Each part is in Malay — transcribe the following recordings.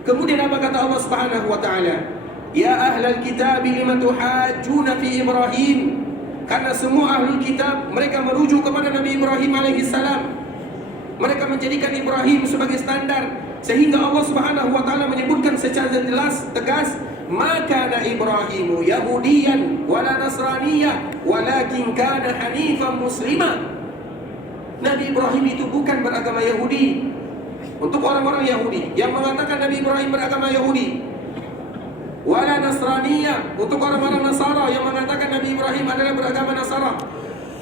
Kemudian apa kata Allah Subhanahu wa taala? Ya ahlal kitab lima tuhajjuna fi Ibrahim. Karena semua ahlul kitab mereka merujuk kepada Nabi Ibrahim alaihi salam. Mereka menjadikan Ibrahim sebagai standar, sehingga Allah Subhanahu wa taala menyebutkan secara jelas tegas, "Ma kana Ibrahimu Yahudiyan wala Nasraniyya, walakin kana hanifan muslima." Nabi Ibrahim itu bukan beragama Yahudi. Untuk orang-orang Yahudi yang mengatakan Nabi Ibrahim beragama Yahudi, wala Nasraniyya, untuk orang-orang Nasara yang mengatakan Nabi Ibrahim adalah beragama Nasara.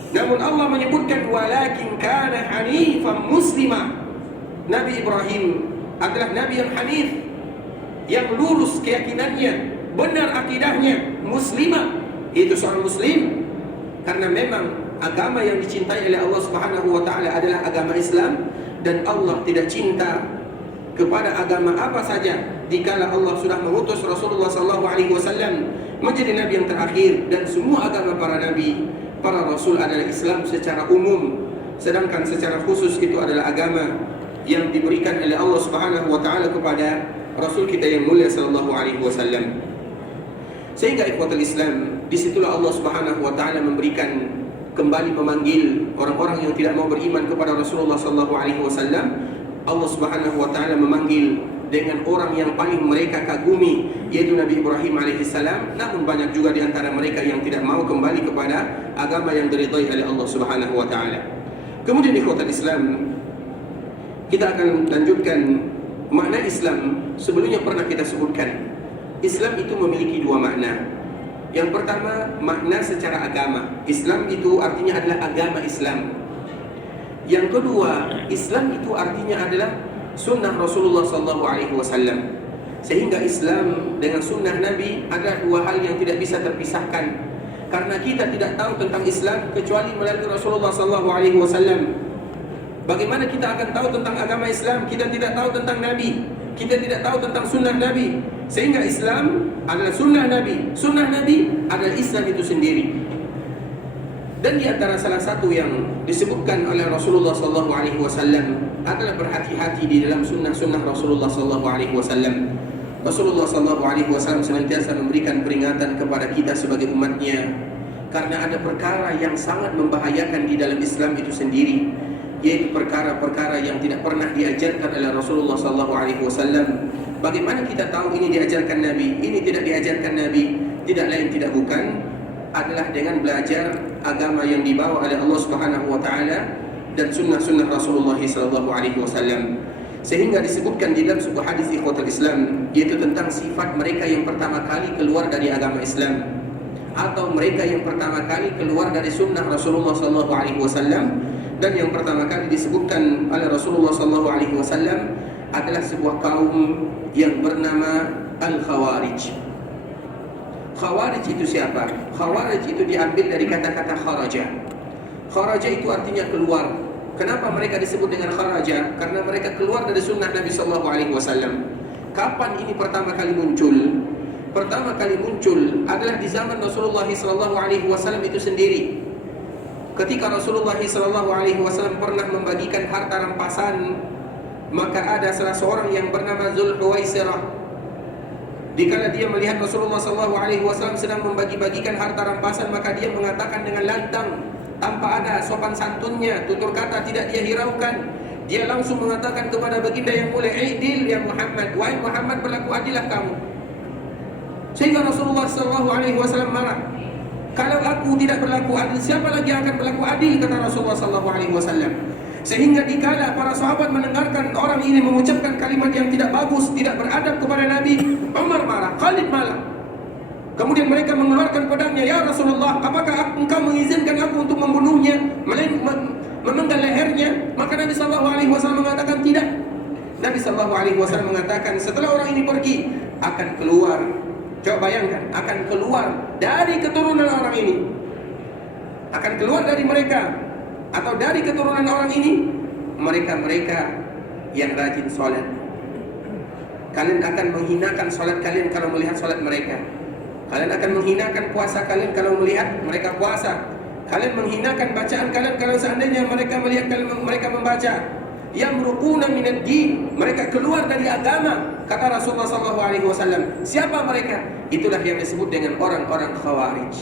Namun Allah menyebutkan walakin kana hanifan muslima. Nabi Ibrahim adalah Nabi yang hanif, yang lurus keyakinannya, benar akidahnya, muslimah. Itu seorang muslim. Karena memang agama yang dicintai oleh Allah Subhanahu wa taala adalah agama Islam, dan Allah tidak cinta kepada agama apa saja dikala Allah sudah mengutus Rasulullah SAW menjadi nabi yang terakhir, dan semua agama para nabi, para rasul adalah Islam secara umum, sedangkan secara khusus itu adalah agama yang diberikan oleh Allah Subhanahu wa taala kepada Rasul kita yang mulia sallallahu alaihi wasallam. Sehingga ikhwatul Islam, disitulah Allah Subhanahu wa taala memberikan kembali memanggil orang-orang yang tidak mau beriman kepada Rasulullah sallallahu alaihi wasallam. Allah Subhanahu wa taala memanggil dengan orang yang paling mereka kagumi, yaitu Nabi Ibrahim alaihissalam. Namun banyak juga di antara mereka yang tidak mau kembali kepada agama yang diridhai oleh Allah Subhanahu wa taala. Kemudian ikhwatul Islam, kita akan lanjutkan makna Islam. Sebelumnya pernah kita sebutkan, Islam itu memiliki dua makna. Yang pertama, makna secara agama. Islam itu artinya adalah agama Islam. Yang kedua, Islam itu artinya adalah sunnah Rasulullah SAW. Sehingga Islam dengan sunnah Nabi ada dua hal yang tidak bisa terpisahkan. Karena kita tidak tahu tentang Islam kecuali melalui Rasulullah SAW. Bagaimana kita akan tahu tentang agama Islam? Kita tidak tahu tentang Nabi, kita tidak tahu tentang sunnah Nabi. Sehingga Islam adalah sunnah Nabi, sunnah Nabi adalah Islam itu sendiri. Dan di antara salah satu yang disebutkan oleh Rasulullah SAW adalah berhati-hati di dalam sunnah-sunnah Rasulullah SAW. Rasulullah SAW senantiasa memberikan peringatan kepada kita sebagai umatnya, karena ada perkara yang sangat membahayakan di dalam Islam itu sendiri, yaitu perkara-perkara yang tidak pernah diajarkan oleh Rasulullah SAW. Bagaimana kita tahu ini diajarkan Nabi, ini tidak diajarkan Nabi? Tidak lain tidak bukan adalah dengan belajar agama yang dibawa oleh Allah Subhanahu wa taala dan sunnah-sunnah Rasulullah SAW. Sehingga disebutkan di dalam sebuah hadis ikhwatul Islam, yaitu tentang sifat mereka yang pertama kali keluar dari agama Islam, atau mereka yang pertama kali keluar dari sunnah Rasulullah SAW. Dan yang pertama kali disebutkan oleh Rasulullah SAW adalah sebuah kaum yang bernama Al-Khawarij. Khawarij itu siapa? Khawarij itu diambil dari kata-kata kharaja. Kharaja itu artinya keluar. Kenapa mereka disebut dengan kharaja? Karena mereka keluar dari sunnah Nabi SAW. Kapan ini pertama kali muncul? Pertama kali muncul adalah di zaman Rasulullah SAW itu sendiri. Ketika Rasulullah SAW pernah membagikan harta rampasan, maka ada salah seorang yang bernama Zulhuwaisirah. Dikala dia melihat Rasulullah SAW sedang membagi-bagikan harta rampasan, maka dia mengatakan dengan lantang, tanpa ada sopan santunnya, tutur kata tidak dia hiraukan. Dia langsung mengatakan kepada baginda yang mulia, "Idil ya Muhammad, wahai Muhammad, berlaku adillah kamu." Sehingga Rasulullah SAW marah. Kalau aku tidak berlaku adil, siapa lagi akan berlaku adil? Kata Rasulullah SAW. Sehingga dikala para sahabat mendengarkan orang ini mengucapkan kalimat yang tidak bagus, tidak beradab kepada Nabi, Umar marah, Khalid marah. Kemudian mereka mengeluarkan pedangnya, "Ya Rasulullah, apakah engkau mengizinkan aku untuk membunuhnya, memenggal lehernya?" Maka Nabi SAW mengatakan tidak. Nabi SAW mengatakan, setelah orang ini pergi, akan keluar, coba bayangkan, akan keluar dari keturunan orang ini, akan keluar dari mereka atau dari keturunan orang ini, mereka-mereka yang rajin sholat. Kalian akan menghinakan sholat kalian kalau melihat sholat mereka. Kalian akan menghinakan puasa kalian kalau melihat mereka puasa. Kalian menghinakan bacaan kalian kalau seandainya mereka melihat mereka membaca. yamruquna minad din, mereka keluar dari agama, kata Rasulullah SAW. Siapa mereka? Itulah yang disebut dengan orang-orang Khawarij.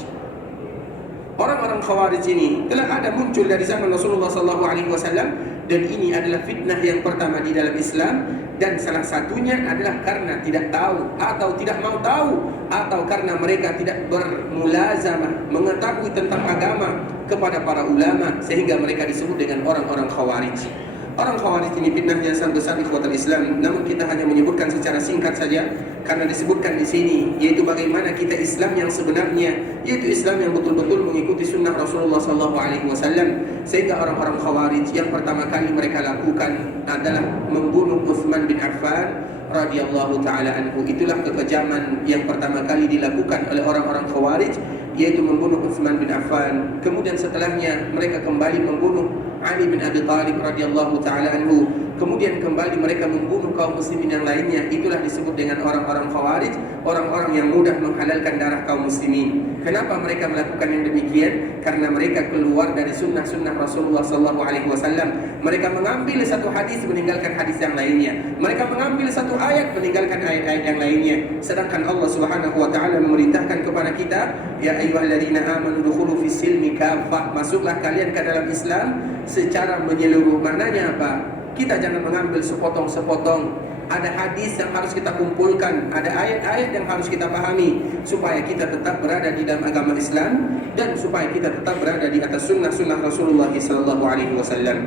Orang-orang Khawarij ini telah ada muncul dari zaman Rasulullah SAW, dan ini adalah fitnah yang pertama di dalam Islam. Dan salah satunya adalah karena tidak tahu atau tidak mau tahu, atau karena mereka tidak bermulazamah mengetahui tentang agama kepada para ulama, sehingga mereka disebut dengan orang-orang Khawarij. Orang Khawarij ini fitnahnya sangat besar ikhwatul Islam, namun kita hanya menyebutkan secara singkat saja karena disebutkan di sini, yaitu bagaimana kita Islam yang sebenarnya, yaitu Islam yang betul-betul mengikuti sunnah Rasulullah SAW. Sehingga orang-orang Khawarij yang pertama kali mereka lakukan adalah membunuh Utsman bin Affan radhiyallahu taala anhu. Itulah kekejaman yang pertama kali dilakukan oleh orang-orang Khawarij, yaitu membunuh Utsman bin Affan. Kemudian setelahnya mereka kembali membunuh Ali bin Abi Thalib radhiyallahu taala anhu. Kemudian kembali mereka membunuh kaum muslimin yang lainnya. Itulah disebut dengan orang-orang Khawarij, orang-orang yang mudah menghalalkan darah kaum muslimin. Kenapa mereka melakukan yang demikian? Karena mereka keluar dari sunnah-sunnah Rasulullah SAW. Mereka mengambil satu hadis meninggalkan hadis yang lainnya. Mereka mengambil satu ayat meninggalkan ayat-ayat yang lainnya. Sedangkan Allah Subhanahu wa taala memerintahkan kepada kita, ya ayyuhalladzina amanu dukhulu fis silmi kaffah, masuklah kalian ke dalam Islam secara menyeluruh. Maknanya apa? Kita jangan mengambil sepotong-sepotong. Ada hadis yang harus kita kumpulkan, ada ayat-ayat yang harus kita pahami, supaya kita tetap berada di dalam agama Islam, dan supaya kita tetap berada di atas sunnah-sunnah Rasulullah SAW.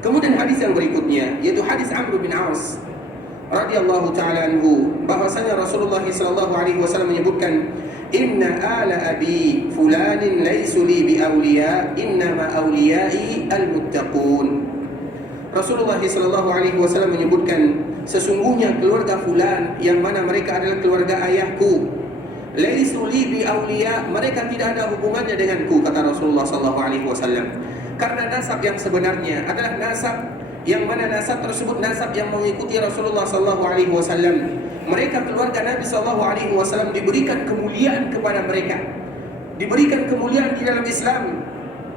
Kemudian hadis yang berikutnya, yaitu hadis Amr bin Aus radhiyallahu ta'ala anhu, bahwasanya Rasulullah SAW menyebutkan, inna ala abi fulanin laysu li bi awliya, innama awliyai al-muttaqun. Rasulullah SAW menyebutkan, sesungguhnya keluarga fulan yang mana mereka adalah keluarga ayahku, laisu li bi awliya, mereka tidak ada hubungannya denganku, kata Rasulullah SAW. Karena nasab yang sebenarnya adalah nasab yang mana nasab tersebut nasab yang mengikuti Rasulullah SAW. Mereka keluarga Nabi SAW diberikan kemuliaan kepada mereka, diberikan kemuliaan di dalam Islam,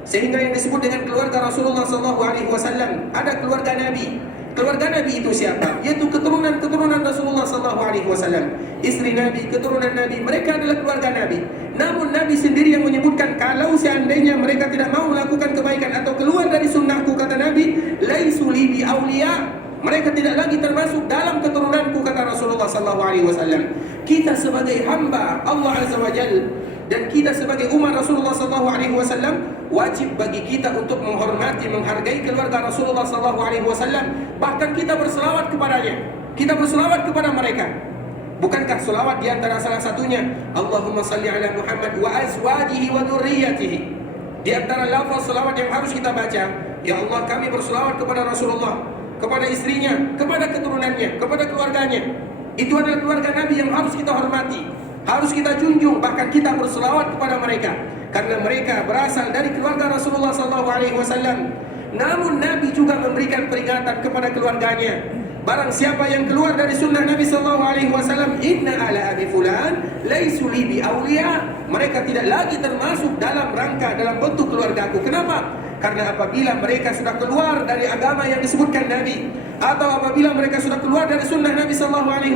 sehingga yang disebut dengan keluarga Rasulullah SAW ada keluarga Nabi. Keluarga Nabi itu siapa? Yaitu keturunan Rasulullah SAW. Istri Nabi, keturunan Nabi, mereka adalah keluarga Nabi. Namun Nabi sendiri yang menyebutkan, kalau seandainya mereka tidak mau melakukan kebaikan atau keluar dari sunnahku, kata Nabi, laisu li bi awliya, mereka tidak lagi termasuk dalam keturunanku, kata Rasulullah SAW. Kita sebagai hamba Allah Azza wa Jalla dan kita sebagai umat Rasulullah SAW, wajib bagi kita untuk menghormati, menghargai keluarga Rasulullah SAW. Bahkan kita berselawat kepadanya, kita berselawat kepada mereka. Bukankah selawat di antara salah satunya, Allahumma salli ala Muhammad wa azwajihi wa dzurriyyatihi? Di antara lafaz selawat yang harus kita baca, ya Allah kami berselawat kepada Rasulullah, kepada istrinya, kepada keturunannya, kepada keluarganya. Itu adalah keluarga Nabi yang harus kita hormati, harus kita junjung, bahkan kita berselawat kepada mereka, karena mereka berasal dari keluarga Rasulullah SAW. Namun Nabi juga memberikan peringatan kepada keluarganya, barang siapa yang keluar dari sunnah Nabi SAW, inna ala abi fulan laisu li bi awliya, mereka tidak lagi termasuk dalam rangka, dalam bentuk keluargaku. Kenapa? Karena apabila mereka sudah keluar dari agama yang disebutkan Nabi, atau apabila mereka sudah keluar dari sunnah Nabi SAW,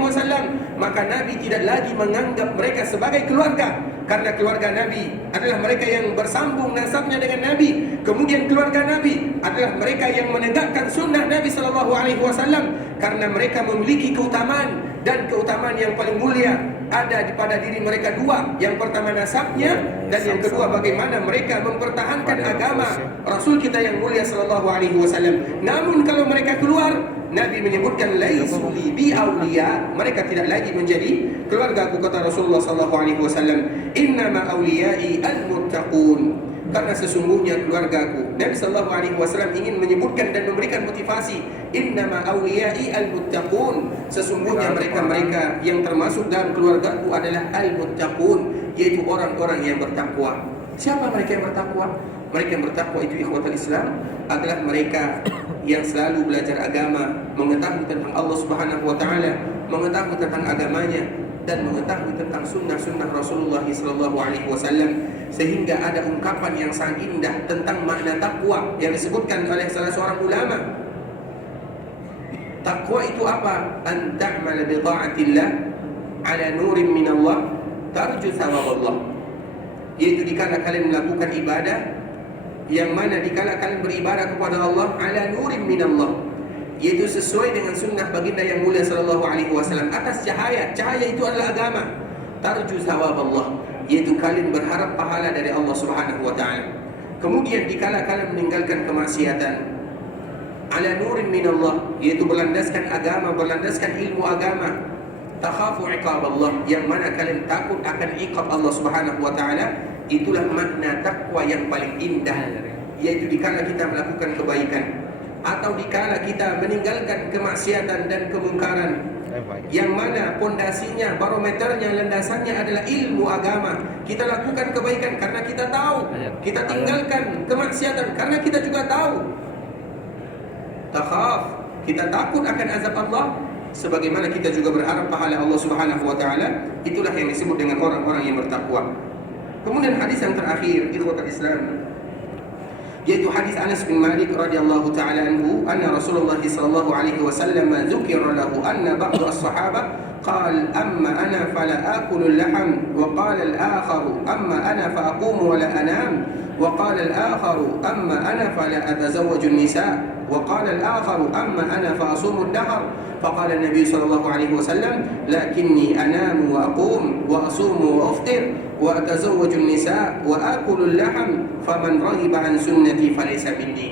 maka Nabi tidak lagi menganggap mereka sebagai keluarga. Karena keluarga Nabi adalah mereka yang bersambung nasabnya dengan Nabi. Kemudian keluarga Nabi adalah mereka yang menegakkan sunnah Nabi SAW, karena mereka memiliki keutamaan, dan keutamaan yang paling mulia ada pada diri mereka dua. Yang pertama nasabnya, dan yang kedua bagaimana mereka mempertahankan agama Rasul kita yang mulia SAW. Namun kalau mereka keluar, Nabi menyebutkan laisu li bi awliya, mereka tidak lagi menjadi keluarga aku, kata Rasulullah SAW. Innama awliyai al-muttaqun, karena sesungguhnya keluargaku. Nabi SAW ingin menyebutkan dan memberikan motivasi, innama awliyai al-muttaqun, sesungguhnya mereka-mereka yang termasuk dalam keluargaku adalah al-muttaqun, yaitu orang-orang yang bertakwa. Siapa mereka yang bertakwa? Mereka yang bertakwa itu ikhwatul Islam adalah mereka yang selalu belajar agama, mengetahui tentang Allah Subhanahu wa taala, mengetahui tentang agamanya, dan mengetahui tentang sunnah-sunnah Rasulullah SAW. Sehingga ada ungkapan yang sangat indah tentang makna takwa yang disebutkan oleh salah seorang ulama. Takwa itu apa? An ta'mala bi ta'atillah ala nurin min Allah tarju thawab Allah. Yaitu dikala kalian melakukan ibadah, yang mana dikala kalian beribadah kepada Allah ala nurin min Allah, yaitu sesuai dengan sunnah baginda yang mulia sallallahu alaihi wasallam, atas cahaya. Cahaya itu adalah agama. Tarju thawab Allah, yaitu kalian berharap pahala dari Allah Subhanahu wa taala. Kemudian dikala kalian meninggalkan kemaksiatan, ala nurin min Allah, yaitu berlandaskan agama, berlandaskan ilmu agama. Takhafu iqab Allah, yang mana kalian takut akan iqab Allah Subhanahu wa taala. Itulah makna takwa yang paling indah, yaitu dikala kita melakukan kebaikan atau dikala kita meninggalkan kemaksiatan dan kemungkaran, yang mana pondasinya, barometernya, landasannya adalah ilmu agama. Kita lakukan kebaikan karena kita tahu, kita tinggalkan kemaksiatan karena kita juga tahu. Takhaf, kita takut akan azab Allah, sebagaimana kita juga berharap pahala Allah Subhanahu wa taala. Itulah yang disebut dengan orang-orang yang bertakwa. Kemudian hadis yang terakhir, ikhwatul Islam, yaitu hadis Anas bin Malik radhiyallahu taala anhu, anna Rasulullah sallallahu alaihi wasallam dzukira lahu anna ba'd as-sahabah qala amma ana fala akulu al-lahm, wa qala al-akhar amma ana fa aqumu wa la anam, wa qala al-akhar amma ana fala atazawwaju an-nisa, wa qala al-akhar amma ana fa asumu ad-dahr. فقال النبي صلى الله عليه وسلم لكني أنام وأقوم وأصوم وأفطر وأتزوج النساء وآكل اللحم فمن رغب عن سنتي فليس مني.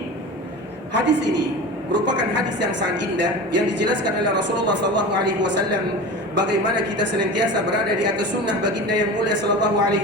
Hadis ini merupakan hadis yang sangat indah yang dijelaskan oleh Rasulullah sallallahu alaihi wasallam bagaimana kita senantiasa berada di atas sunnah baginda yang mulia sallallahu alaihi